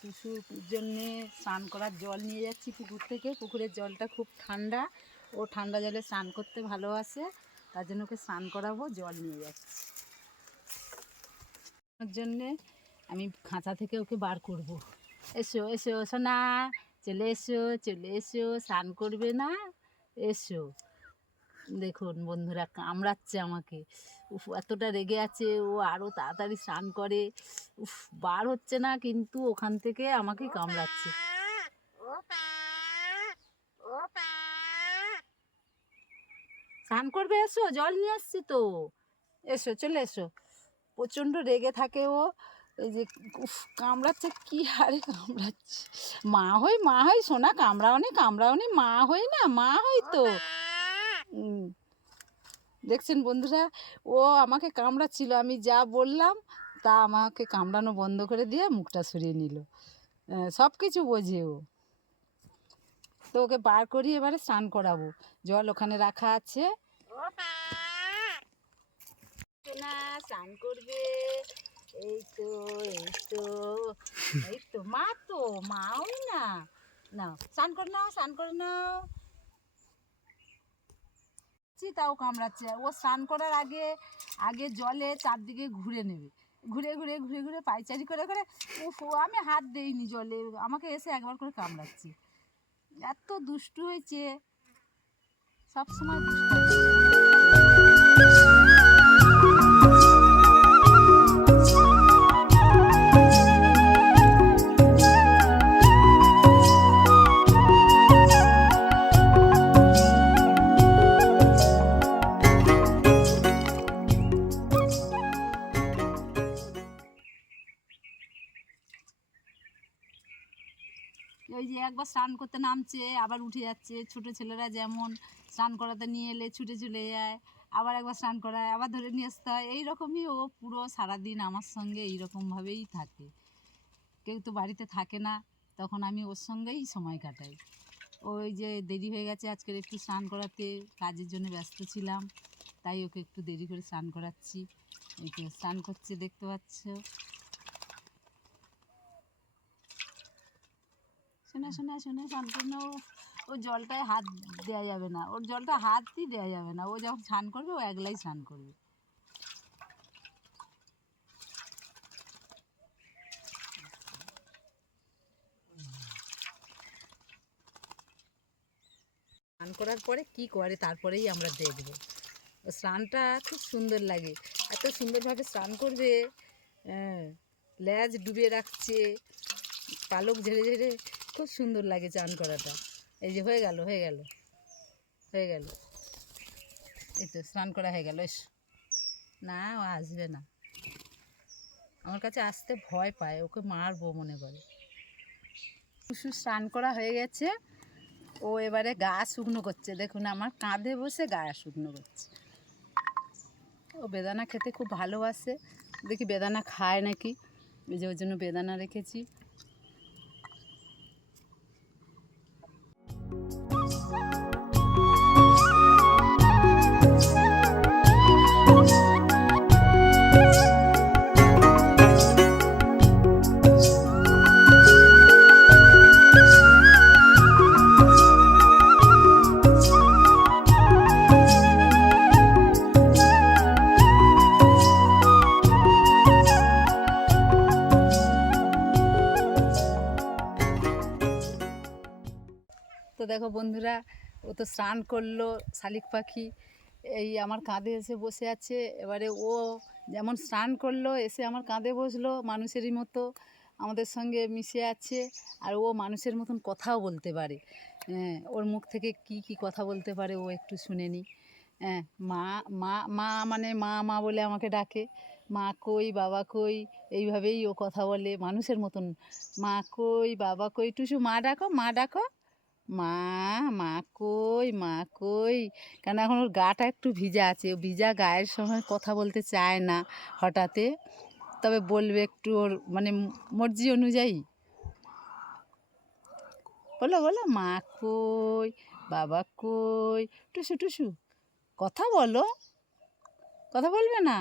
টুসুর জন্যে স্নান করার জল নিয়ে যাচ্ছি পুকুর থেকে। পুকুরের জলটা খুব ঠান্ডা। ও ঠান্ডা জলে স্নান করতে ভালোবাসে। তার জন্য ওকে স্নান করাবো, জল নিয়ে যাচ্ছি। জন্যে আমি খাঁচা থেকে ওকে বার করব। এসো এসো, সোনা, চলে এসো চলে এসো, স্নান করবে না? এসো। দেখুন বন্ধুরা, কামড়াচ্ছে আমাকে। উফ, এতটা রেগে আছে, ও আরও তাড়াতাড়ি স্নান করে। উফ, বার হচ্ছে না, কিন্তু ওখান থেকে আমাকে কামড়াচ্ছে। স্নান করবে, এসো, জল নিয়ে আসছি তো। এসো, চলে এসো। প্রচণ্ড রেগে থাকে ও। এই যে, উফ, কামড়াচ্ছে, কি হারে কামড়াচ্ছে। মা হই মা হই, সোনা কামড়াও নি কামড়াও নি মা হই না, মা হই তো। দেখছেন বন্ধুরা? ও আমাকে কামড়াচ্ছিল। আমি যা বললাম, তা আমাকে কামড়ানো বন্ধ করে দিয়ে মুখটা সরিয়ে নিল। সব কিছু বোঝে ও। তো ওকে বার করি এবারে স্নান করাবো। জল ওখানে রাখা আছে। না স্নান করবে। এই তো এই তো এই তো। মা তো, মাও না। না স্নান করে নাও, স্নান করে নাও। ছি, তাও কামড়াচ্ছে। ও স্নান করার আগে আগে জলে চারদিকে ঘুরে নেবে। ঘুরে ঘুরে ঘুরে ঘুরে পাইচারি করে করে ও আমি হাত দেইনি জলে। আমাকে এসে একবার করে কামড়াচ্ছে। এত দুষ্টু হয়েছে। সবসময় দুষ্টু যে একবার স্নান করতে নামছে, আবার উঠে যাচ্ছে। ছোট ছেলেরা যেমন স্নান করাতে নিয়ে এলে ছুটে চলে যায়, আবার একবার স্নান করায়, আবার ধরে নিয়ে আসতে হয়। এইরকমই ও পুরো সারাদিন আমার সঙ্গে এইরকমভাবেই থাকে। কেউ তো বাড়িতে থাকে না, তখন আমি ওর সঙ্গেই সময় কাটাই। ওই যে দেরি হয়ে গেছে আজকের একটু স্নান করাতে, কাজের জন্য ব্যস্ত ছিলাম, তাই ওকে একটু দেরি করে স্নান করাচ্ছি। এই তো স্নান করছে, দেখতে পাচ্ছ। শোনা শোনা শোনা করে ও জলটায় হাত দেওয়া যাবে না। ওর জলটা হাতই দেওয়া যাবে না। ও যখন স্নান করবে, ও একলাই স্নান করবে। স্নান করার পরে কি করে, তারপরেই আমরা দেখব। স্নানটা খুব সুন্দর লাগে। এত সুন্দরভাবে স্নান করবে হ্যাঁ ল্যাজ ডুবিয়ে রাখছে, পালক ঝেড়ে ঝেড়ে খুব সুন্দর লাগে চান করাটা। এই যে হয়ে গেল হয়ে গেল হয়ে গেল। এই তো স্নান করা হয়ে গেল, এস। না, ও আসবে না। আমার কাছে আসতে ভয় পায়, ওকে মারবো মনে করে। টুসু স্নান করা হয়ে গেছে, ও এবারে গা শুকনো করছে। দেখুন, আমার কাঁধে বসে গা শুকনো করছে। ও বেদানা খেতে খুব ভালোবাসে। দেখি বেদানা খায় নাকি? যে ওর জন্য বেদানা রেখেছি। তো দেখো বন্ধুরা ও তো স্নান করল শালিক পাখি। এই আমার কাঁধে এসে বসে আছে। এবারে ও যেমন স্নান করল, এসে আমার কাঁধে বসল মানুষেরই মতো, আমাদের সঙ্গে মিশে আছে আর ও মানুষের মতন কথাও বলতে পারে। হ্যাঁ ওর মুখ থেকে কি কি কথা বলতে পারে ও একটু শুনে নি। হ্যাঁ মা মা মা মানে মা মা বলে আমাকে ডাকে। মা কই, বাবা কই, এইভাবেই ও কথা বলে। মানুষের মতন, মা কই, বাবা কই, টুসু, মা ডাকো মা ডাকো। মা মা কই মা কই? কেন এখন ওর গাটা একটু ভিজা আছে। ভিজা গায়ের সময় কথা বলতে চায় না হঠাৎে তবে বলবে একটু ওর মানে মর্জি অনুযায়ী। বলো বলো, মা কই, বাবা কই? টুসু টুসু, কথা বলো। কথা বলবে না?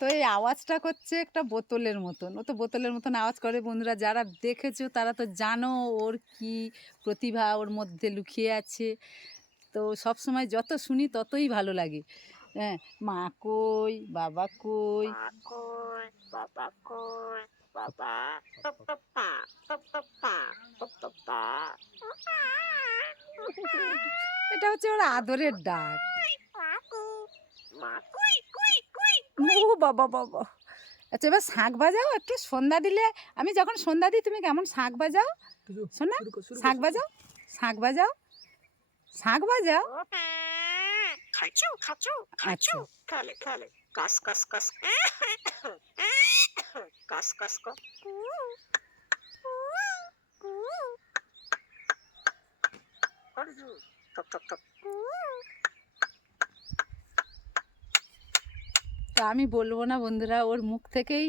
তো এই আওয়াজটা করছে একটা বোতলের মতন। ও তো বোতলের মতন আওয়াজ করে। বন্ধুরা যারা দেখেছ তারা তো জানো ওর কি প্রতিভা ওর মধ্যে লুকিয়ে আছে। তো সব সময় যত শুনি ততই ভালো লাগে। হ্যাঁ মা কই বাবা কই? কই বাবা কই বাবা এটা হচ্ছে ওর আদরের ডাক। ও বাবা বাবা। আচ্ছা এবার শাঁখ বাজাও একটু সন্ধ্যা দিলে। আমি যখন সন্ধ্যা দিই তুমি কেমন শাঁখ বাজাও শোনা শাঁখ বাজাও শাঁখ বাজাও শাঁখ বাজাও খাইছো খাইছো খাইছো? খালে খালে কাস কাস কাস। কাস কাস কাস। টপ টপ টপ তা আমি বলব না বন্ধুরা, ওর মুখ থেকেই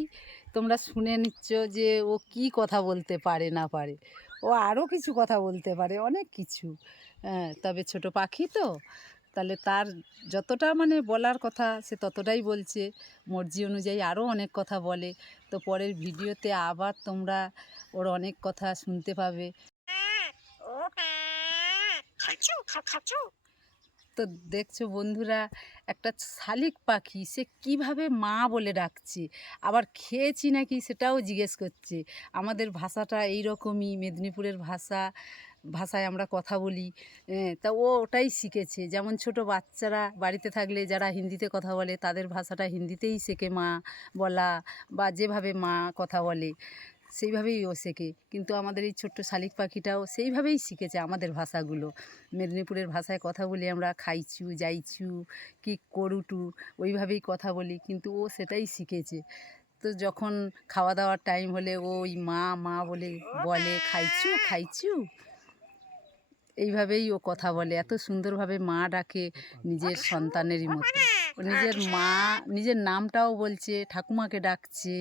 তোমরা শুনে নিচ্ছ যে ও কি কথা বলতে পারে না পারে। ও আরও কিছু কথা বলতে পারে, অনেক কিছু। হ্যাঁ তবে ছোট পাখি তো, তাহলে তার যতটা মানে বলার কথা সে ততটাই বলছে। মর্জি অনুযায়ী আরও অনেক কথা বলে। তো পরের ভিডিওতে আবার তোমরা ওর অনেক কথা শুনতে পাবে। খাইছো তো দেখছ বন্ধুরা, একটা শালিক পাখি, সে কীভাবে মা বলে ডাকছে? আবার খেয়েছি নাকি সেটাও জিজ্ঞেস করছে। আমাদের ভাষাটা এই রকমই মেদিনীপুরের ভাষা, ভাষায় আমরা কথা বলি। তা ও ওটাই শিখেছে। যেমন ছোট বাচ্চারা বাড়িতে থাকলে যারা হিন্দিতে কথা বলে, তাদের ভাষাটা হিন্দিতেই শেখে মা বলা বা যেভাবে মা কথা বলে। সেইভাবেই ও শেখে। কিন্তু আমাদের এই ছোট্ট শালিক পাখিটাও সেইভাবেই শিখেছে আমাদের ভাষাগুলো। মেদিনীপুরের ভাষায় কথা বলি আমরা খাইছু যাইছু কি করুটু, ওইভাবেই কথা বলি। কিন্তু ও সেটাই শিখেছে। তো যখন খাওয়া দাওয়ার টাইম হলে ওই মা মা বলে বলে খাইছু খাইছু এইভাবেই ও কথা বলে। এত সুন্দরভাবে মা ডাকে নিজের সন্তানেরই মতো। নিজের মা, নিজের নামটাও বলছে, ঠাকুমাকে ডাকছে।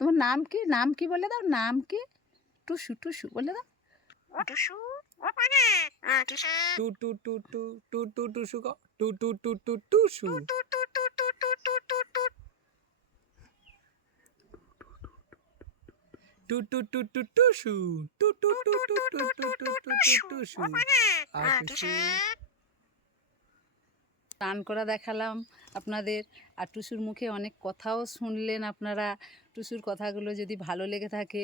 তোমার নাম কি নাম কি বলে দাও নাম কি টুসু টুসু বলে দাও টুসু টুসু টু টু টু টু টু টু টু শু ক টু টু টু টু টু শু টু টু টু টু টু টু টু টু টু টু টু টু টু শু টু টু টু টু টু টু টু টু টু টু শু আর টুসু টান করা দেখালাম আপনাদের। আর টুসুর মুখে অনেক কথাও শুনলেন আপনারা। টুসুর কথাগুলো যদি ভালো লেগে থাকে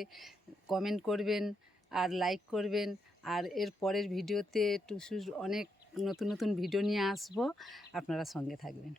কমেন্ট করবেন আর লাইক করবেন। আর এর পরের ভিডিওতে টুসুর অনেক নতুন নতুন ভিডিও নিয়ে আসব। আপনারা সঙ্গে থাকবেন।